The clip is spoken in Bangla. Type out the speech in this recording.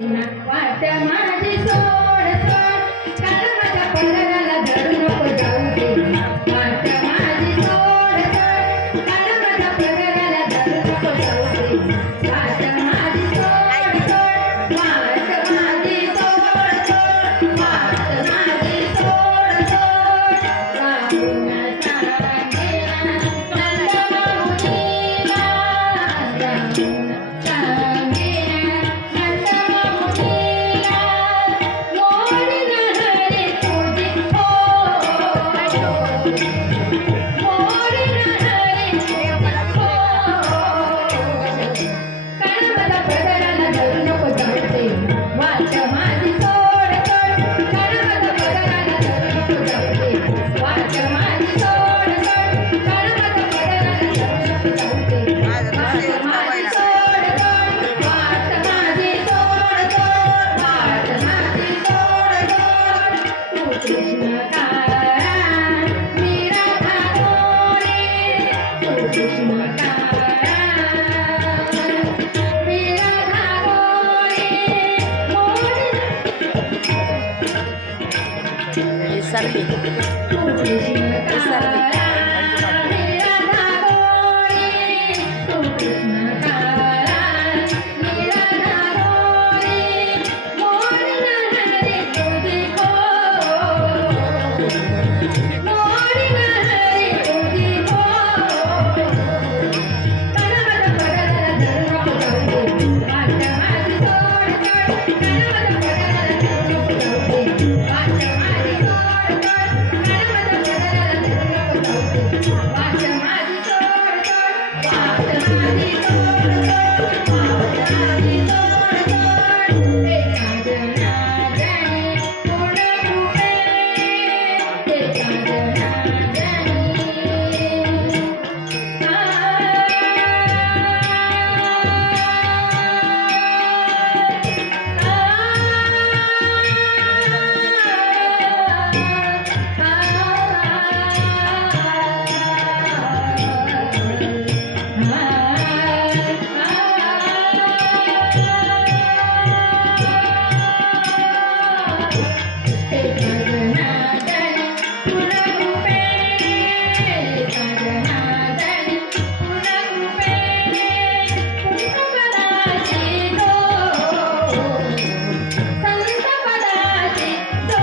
वाट माझी सोड सोड. काल माझ्या पंधरा মরে এসআরপি এসআরপি Yeah.